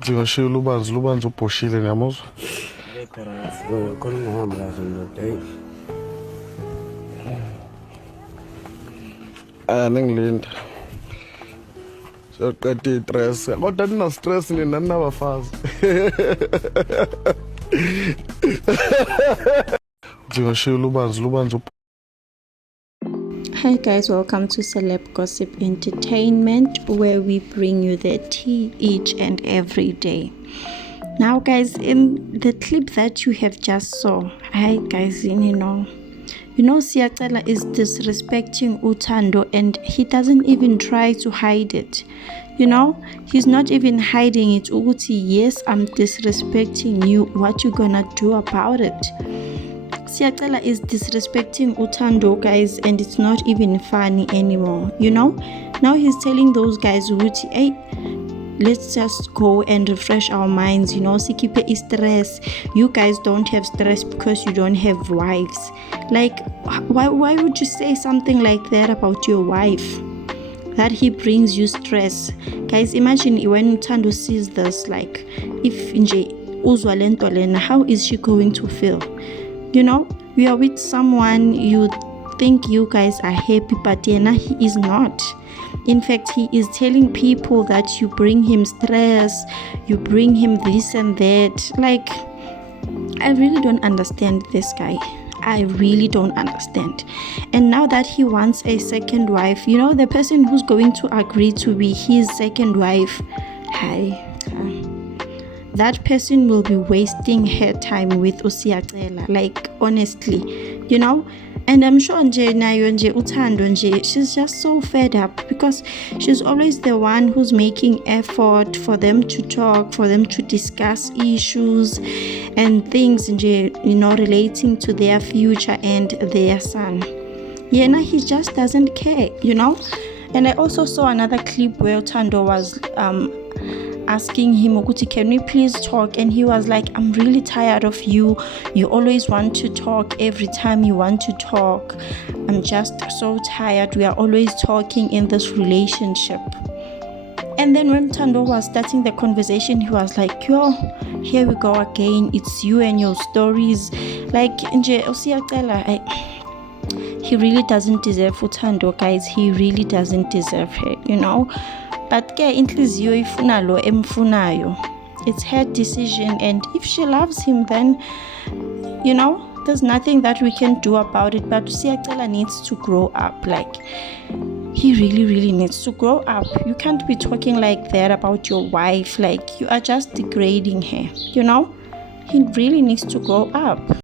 Ndingashiyela lubanzi ubhoshile ngiyamuzwa. Khona ungahamba kahle ndoda. Ningilinda. Siyaqeda i-stress. Kodwa nina-stress nina ninabafazi. Ndingashiyela lubanzi. Hi guys, welcome to Celeb Gossip Entertainment, where we bring you the tea each and every day. Now guys, in the clip that you have just saw, hi guys, you know Siyacela is disrespecting Thando, and he doesn't even try to hide it. He's not even hiding it. Uguti, yes, I'm disrespecting you. What you gonna do about it? Siyacela is disrespecting Thando, guys, and it's not even funny anymore. Now he's telling those guys, hey, let's just go and refresh our minds. Sikipe stress. You guys don't have stress because you don't have wives. Like, why would you say something like that about your wife? That he brings you stress. Guys, imagine when Thando sees this, like, if nje uzwa lento lena, how is she going to feel? You are with someone, you think you guys are happy, but he is not. In fact, he is telling people that you bring him stress, you bring him this and that. Like, I really don't understand this guy. I really don't understand. And now that he wants a second wife, the person who's going to agree to be his second wife, that person will be wasting her time with Siyacela, like, honestly, and I'm sure Thando, she's just so fed up because she's always the one who's making effort for them to talk, for them to discuss issues and things, relating to their future and their son. He just doesn't care, And I also saw another clip where Thando was asking him, Okuti, can we please talk? And he was like, I'm really tired of you. You always want to talk every time you want to talk. I'm just so tired. We are always talking in this relationship. And then when Thando was starting the conversation, he was like, yo, here we go again. It's you and your stories. Like, he really doesn't deserve Thando, guys. He really doesn't deserve her, But inhliziyo ifuna lo emfunayo. It's her decision, and if she loves him, then there's nothing that we can do about it. But Siyacela needs to grow up. Like, he really, really needs to grow up. You can't be talking like that about your wife. Like, you are just degrading her. He really needs to grow up.